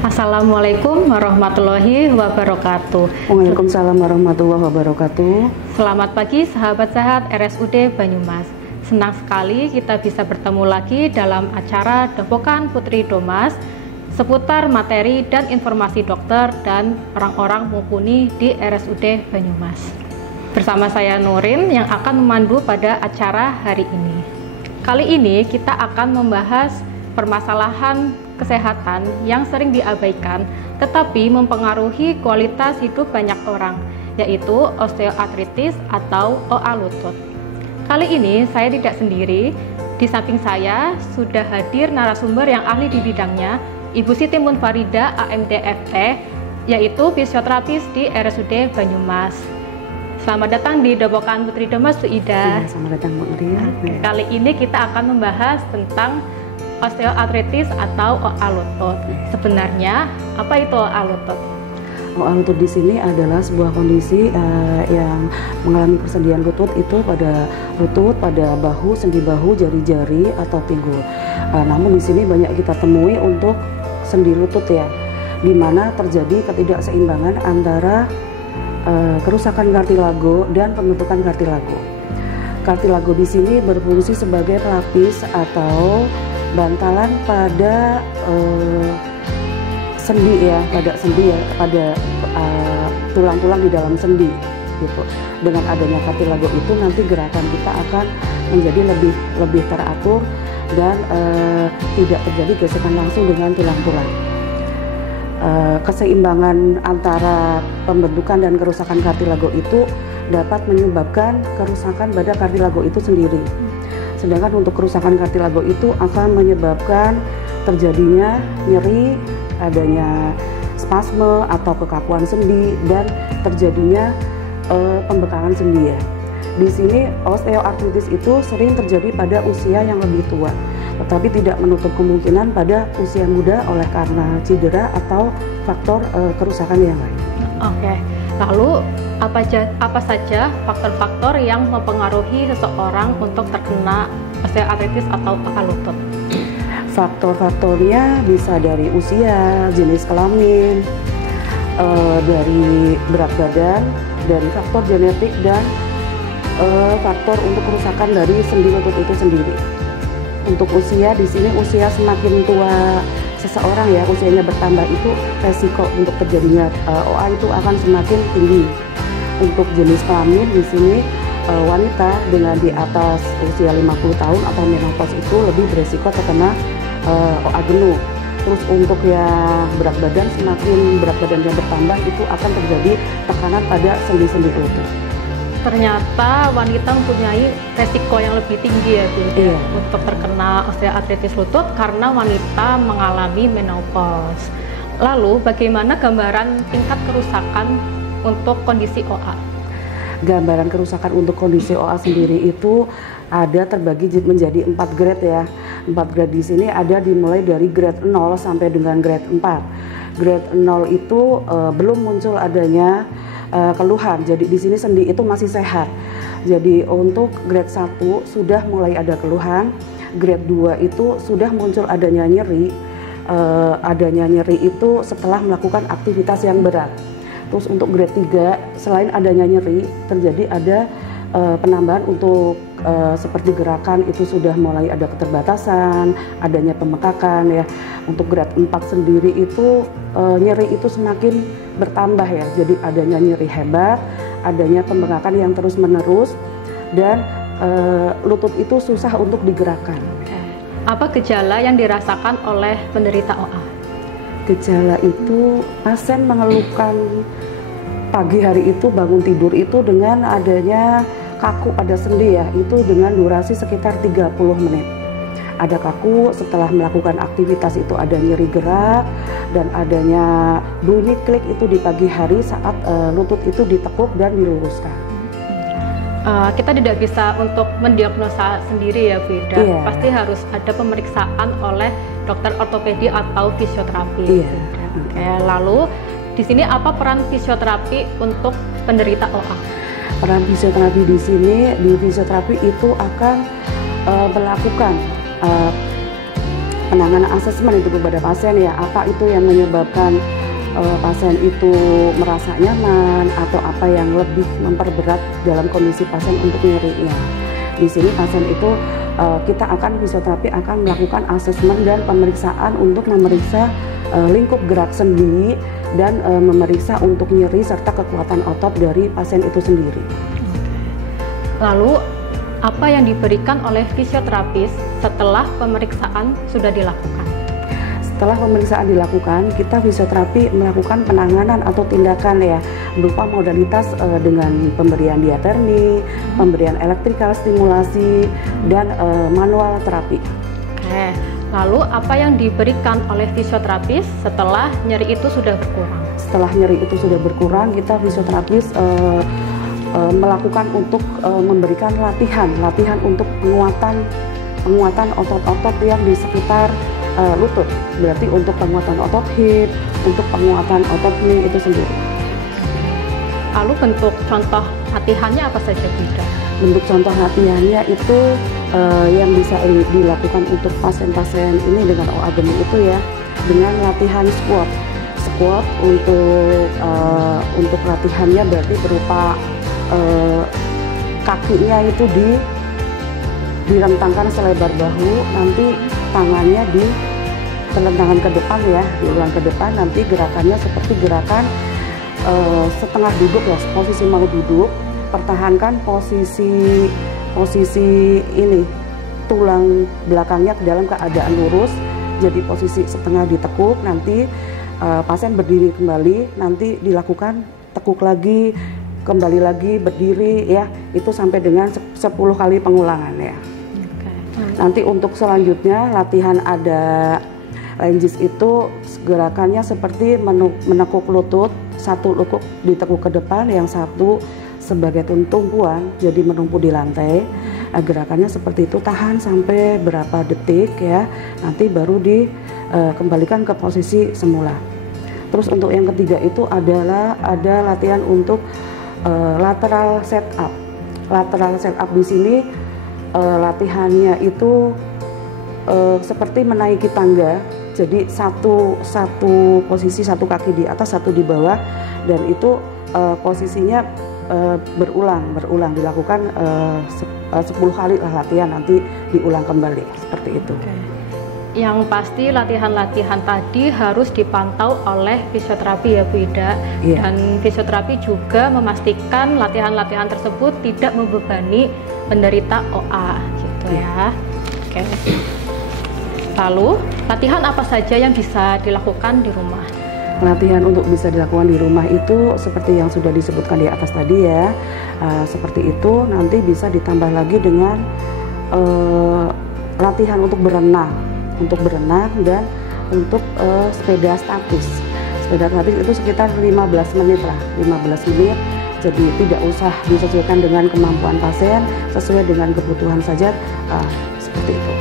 Assalamualaikum warahmatullahi wabarakatuh. Waalaikumsalam warahmatullahi wabarakatuh. Selamat pagi sahabat sehat RSUD Banyumas. Senang sekali kita bisa bertemu lagi dalam acara Depokan Putri Domas seputar materi dan informasi dokter dan orang-orang mumpuni di RSUD Banyumas. Bersama saya Nurin yang akan memandu pada acara hari ini. Kali ini kita akan membahas permasalahan kesehatan yang sering diabaikan tetapi mempengaruhi kualitas hidup banyak orang, yaitu osteoartritis atau OA lutut. Kali ini saya tidak sendiri, di samping saya sudah hadir narasumber yang ahli di bidangnya, Ibu Siti Munfarida AMD/FT, yaitu fisioterapis di RSUD Banyumas. Selamat datang di Depokan Putri Domas, Bu Ida. Selamat datang, Bu Ria. Kali ini kita akan membahas tentang osteoartritis atau OA lutut. Sebenarnya apa itu OA lutut? OA lutut di sini adalah sebuah kondisi yang mengalami persendian lutut itu pada lutut, pada bahu, sendi bahu, jari-jari atau pinggul. Namun di sini banyak kita temui untuk sendi lutut ya, di mana terjadi ketidakseimbangan antara kerusakan kartilago dan pembentukan kartilago. Kartilago di sini berfungsi sebagai pelapis atau bantalan pada sendi ya, pada tulang-tulang di dalam sendi gitu. Dengan adanya kartilago itu nanti gerakan kita akan menjadi lebih teratur dan tidak terjadi gesekan langsung dengan tulang-tulang. Keseimbangan antara pembentukan dan kerusakan kartilago itu dapat menyebabkan kerusakan pada kartilago itu sendiri. Sedangkan untuk kerusakan kartilago itu akan menyebabkan terjadinya nyeri, adanya spasme atau kekakuan sendi, dan terjadinya pembekakan sendi ya. Di sini osteoartritis itu sering terjadi pada usia yang lebih tua, tetapi tidak menutup kemungkinan pada usia muda oleh karena cedera atau faktor kerusakan yang lain. Oke, lalu apa saja faktor-faktor yang mempengaruhi seseorang untuk terkena osteoartritis atau OA lutut? Faktor-faktornya bisa dari usia, jenis kelamin, dari berat badan, dari faktor genetik, dan faktor untuk kerusakan dari sendi lutut itu sendiri. Untuk usia, di sini usia semakin tua seseorang ya, usianya bertambah, itu resiko untuk terjadinya OA itu akan semakin tinggi. Untuk jenis kelamin di sini wanita dengan di atas usia 50 tahun atau menopause itu lebih beresiko terkena OA jenuh. Terus untuk yang berat badan, semakin berat badannya bertambah itu akan terjadi tekanan pada sendi-sendi lutut. Ternyata wanita mempunyai resiko yang lebih tinggi ya Bu, iya, untuk terkena osteoartritis lutut karena wanita mengalami menopause. Lalu bagaimana gambaran tingkat kerusakan untuk kondisi OA? Gambaran kerusakan untuk kondisi OA sendiri itu ada terbagi menjadi 4 grade ya. 4 grade di sini ada dimulai dari grade 0 sampai dengan grade 4. Grade 0 itu belum muncul adanya keluhan. Jadi di sini sendi itu masih sehat. Jadi untuk grade 1 sudah mulai ada keluhan. Grade 2 itu sudah muncul adanya nyeri. Adanya nyeri itu setelah melakukan aktivitas yang berat. Terus untuk grade 3, selain adanya nyeri, terjadi ada penambahan untuk seperti gerakan itu sudah mulai ada keterbatasan, adanya pembengkakan ya. Untuk grade 4 sendiri itu nyeri itu semakin bertambah ya. Jadi adanya nyeri hebat, adanya pembengkakan yang terus-menerus, dan lutut itu susah untuk digerakkan. Apa gejala yang dirasakan oleh penderita OA? Gejala itu pasien mengeluhkan pagi hari itu bangun tidur itu dengan adanya kaku pada sendi ya, itu dengan durasi sekitar 30 menit. Ada kaku, setelah melakukan aktivitas itu ada nyeri gerak, dan adanya bunyi klik itu di pagi hari saat lutut itu ditekuk dan diluruskan. Kita tidak bisa untuk mendiagnosa sendiri ya Bu Ida, iya, pasti harus ada pemeriksaan oleh dokter ortopedi atau fisioterapi. Iya. Oke, lalu di sini apa peran fisioterapi untuk penderita OA? Peran fisioterapi di sini, di fisioterapi itu akan melakukan penanganan asesmen itu kepada pasien ya, apa itu yang menyebabkan pasien itu merasa nyaman atau apa yang lebih memperberat dalam kondisi pasien untuk nyerinya. Di sini pasien itu kita akan fisioterapi akan melakukan asesmen dan pemeriksaan untuk memeriksa lingkup gerak sendi dan memeriksa untuk nyeri serta kekuatan otot dari pasien itu sendiri. Lalu apa yang diberikan oleh fisioterapis setelah pemeriksaan sudah dilakukan? Setelah pemeriksaan dilakukan, kita fisioterapi melakukan penanganan atau tindakan ya berupa modalitas dengan pemberian diatermi, pemberian elektrikal stimulasi, dan manual terapi. Oke, lalu apa yang diberikan oleh fisioterapis setelah nyeri itu sudah berkurang? Setelah nyeri itu sudah berkurang, kita fisioterapis melakukan untuk memberikan latihan untuk penguatan otot-otot yang di sekitar lutut, berarti untuk penguatan otot hip, untuk penguatan otot knee itu sendiri. Lalu bentuk contoh latihannya apa saja, Bu Ida? Bentuk contoh latihannya itu yang bisa dilakukan untuk pasien-pasien ini dengan OA gemi itu ya, dengan latihan squat untuk latihannya berarti berupa kakinya itu direntangkan selebar bahu, nanti tangannya telentangkan ke depan ya, diulang ke depan, nanti gerakannya seperti gerakan setengah duduk ya, posisi mau duduk, pertahankan posisi ini, tulang belakangnya ke dalam keadaan lurus, jadi posisi setengah ditekuk, nanti pasien berdiri kembali, nanti dilakukan tekuk lagi, kembali lagi berdiri ya, itu sampai dengan 10 kali pengulangan ya. Nanti untuk selanjutnya latihan ada lunges itu gerakannya seperti menekuk lutut, satu lutut ditekuk ke depan, yang satu sebagai tumpuan jadi menumpu di lantai. Gerakannya seperti itu, tahan sampai berapa detik ya, nanti baru dikembalikan ke posisi semula. Terus untuk yang ketiga itu adalah ada latihan untuk lateral set up. Lateral set up di sini latihannya itu seperti menaiki tangga, jadi satu posisi, satu kaki di atas, satu di bawah, dan itu posisinya berulang dilakukan 10 kali lah latihan, nanti diulang kembali seperti itu. Yang pasti latihan-latihan tadi harus dipantau oleh fisioterapi ya, Bu Ida. Dan fisioterapi juga memastikan latihan-latihan tersebut tidak membebani penderita OA gitu ya. Oke. Lalu latihan apa saja yang bisa dilakukan di rumah? Latihan untuk bisa dilakukan di rumah itu seperti yang sudah disebutkan di atas tadi ya, seperti itu. Nanti bisa ditambah lagi dengan latihan untuk berenang dan untuk sepeda statis. Sepeda statis itu sekitar 15 menit lah, 15 menit. Jadi tidak usah disesuaikan dengan kemampuan pasien, sesuai dengan kebutuhan saja, seperti itu.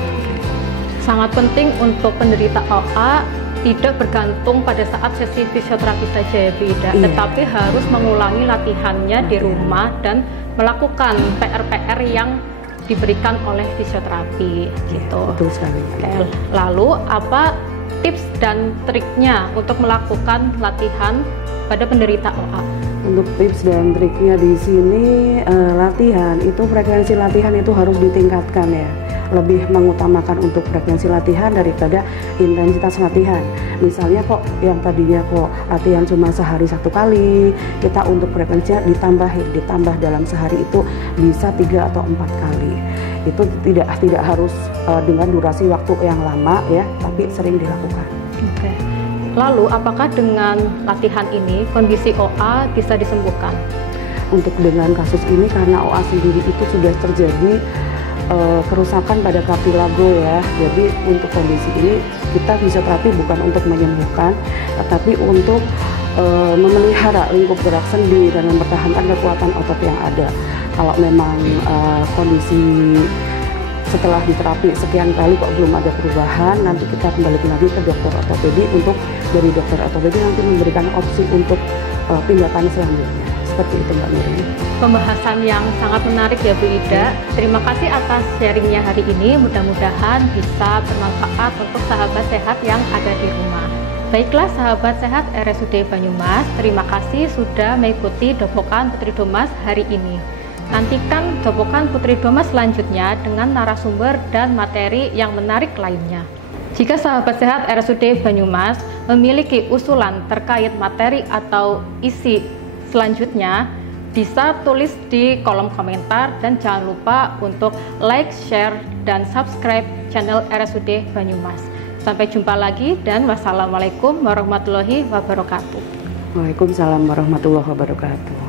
Sangat penting untuk penderita OA tidak bergantung pada saat sesi fisioterapi saja ya, Bu Ida, tetapi harus mengulangi latihannya di rumah dan melakukan PR-PR yang diberikan oleh fisioterapi gitu. Betul sekali. Lalu apa tips dan triknya untuk melakukan latihan pada penderita OA? Untuk tips dan triknya di sini, latihan itu frekuensi latihan itu harus ditingkatkan ya. Lebih mengutamakan untuk frekuensi latihan daripada intensitas latihan. Misalnya kok yang tadinya kok latihan cuma sehari 1 kali, kita untuk frekuensinya ditambah dalam sehari itu bisa 3 atau 4 kali. Itu tidak harus dengan durasi waktu yang lama ya, tapi sering dilakukan. Oke. Lalu apakah dengan latihan ini kondisi OA bisa disembuhkan? Untuk dengan kasus ini, karena OA sendiri itu sudah terjadi kerusakan pada kartilago ya, jadi untuk kondisi ini kita fisioterapi bukan untuk menyembuhkan, tetapi untuk memelihara lingkup gerak sendi dan mempertahankan kekuatan otot yang ada. Kalau memang kondisi setelah diterapi sekian kali kok belum ada perubahan, nanti kita kembali lagi ke dokter ortopedi, untuk dari dokter ortopedi nanti memberikan opsi untuk tindakan selanjutnya. Seperti itu Mbak Nurin. Pembahasan yang sangat menarik ya Bu Ida. Terima kasih atas sharingnya hari ini. Mudah-mudahan bisa bermanfaat untuk sahabat sehat yang ada di rumah. Baiklah sahabat sehat RSUD Banyumas, terima kasih sudah mengikuti Dopokan Putri Domas hari ini. Nantikan Dopokan Putri Domas selanjutnya dengan narasumber dan materi yang menarik lainnya. Jika sahabat sehat RSUD Banyumas memiliki usulan terkait materi atau isi selanjutnya, bisa tulis di kolom komentar dan jangan lupa untuk like, share, dan subscribe channel RSUD Banyumas. Sampai jumpa lagi dan wassalamualaikum warahmatullahi wabarakatuh. Waalaikumsalam warahmatullahi wabarakatuh.